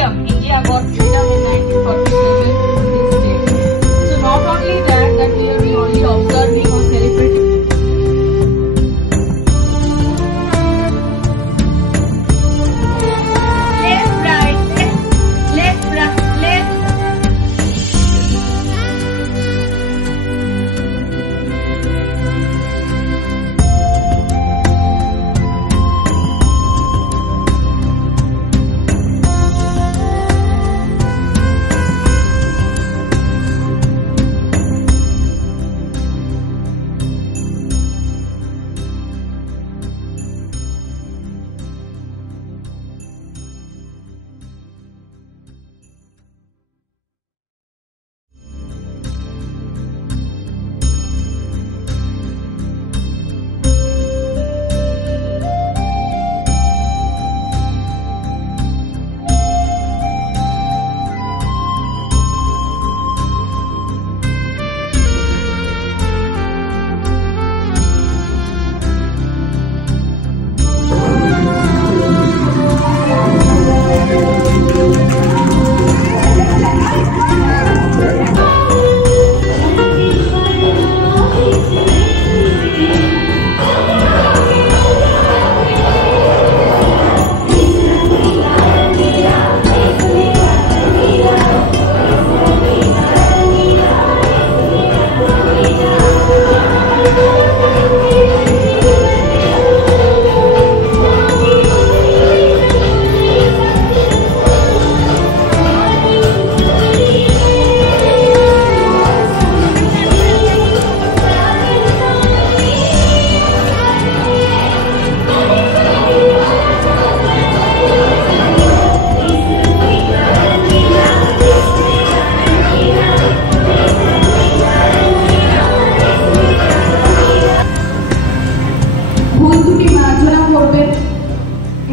freedom. India got freedom in 1947 in this day. So not only that we are only observing or celebrating. Left, right, left, right, left.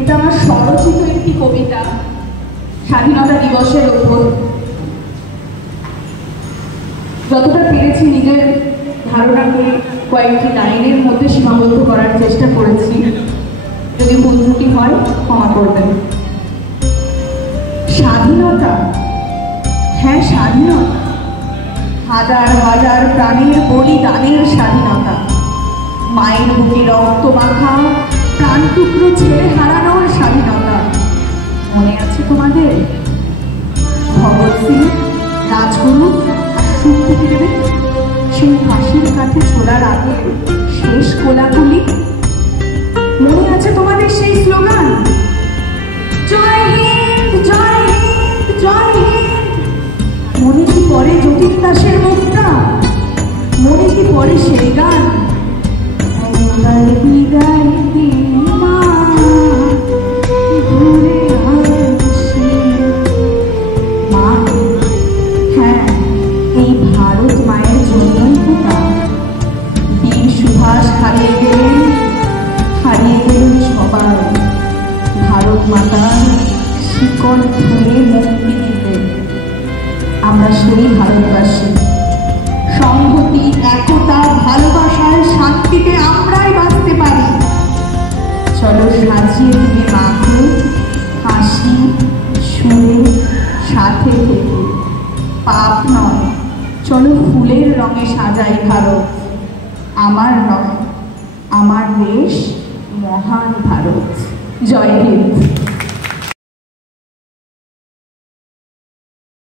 এটা আমার স্বরচিত একটি কবিতা স্বাধীনতা দিবসের উপর। যতটা পেরেছি নিজের ধারণাকে কয়েকটি লাইনের মধ্যে সীমাবদ্ধ করার চেষ্টা করেছি। যদি ভুল ত্রুটি হয় ক্ষমা করবেন। স্বাধীনতা, হ্যাঁ স্বাধীনতা, হাজার হাজার প্রাণের বলিদানের স্বাধীনতা, মায়ের বুকে রক্ত মাখা প্রাণ টুকরো ছেড়ে হারানোর স্বাধীনতা। মনে আছে তোমাদের? ভগৎ সিং, রাজগুরু আর সুখদেব সেই ফাঁসির কাঠে ছোড়ার আগে শেষ কোলাকুলি। মনে আছে তোমাদের সেই স্লোগান, জয় হিন্দ জয় হিন্দ জয় হিন্দ? মনে কি পড়ে জ্যোতির দাসের মুখটা? মনে কি পড়ে সেই গান, বিদায় মা ঘুরে আসি? মা, হ্যাঁ এই ভারত মায়ের জন্যই তো তা। বীর সুভাষ হারিয়ে গেলেন সবাই ভারত মাতার শিকড় ধরে মুক্তি দিতে। আমরা সেই ভারতবাসী, সংহতি, একতা, ভালোবাসার শান্তিতে আমরাই বাঁচতে পারি। চলো সাজিয়ে দিবে মাকে হাসি সুরে সাথে থেকে। পাপ নয়, চলো ফুলের রঙে সাজাই ভারত। আমার নয়, আমার দেশ মহান ভারত। জয় হিন্দ।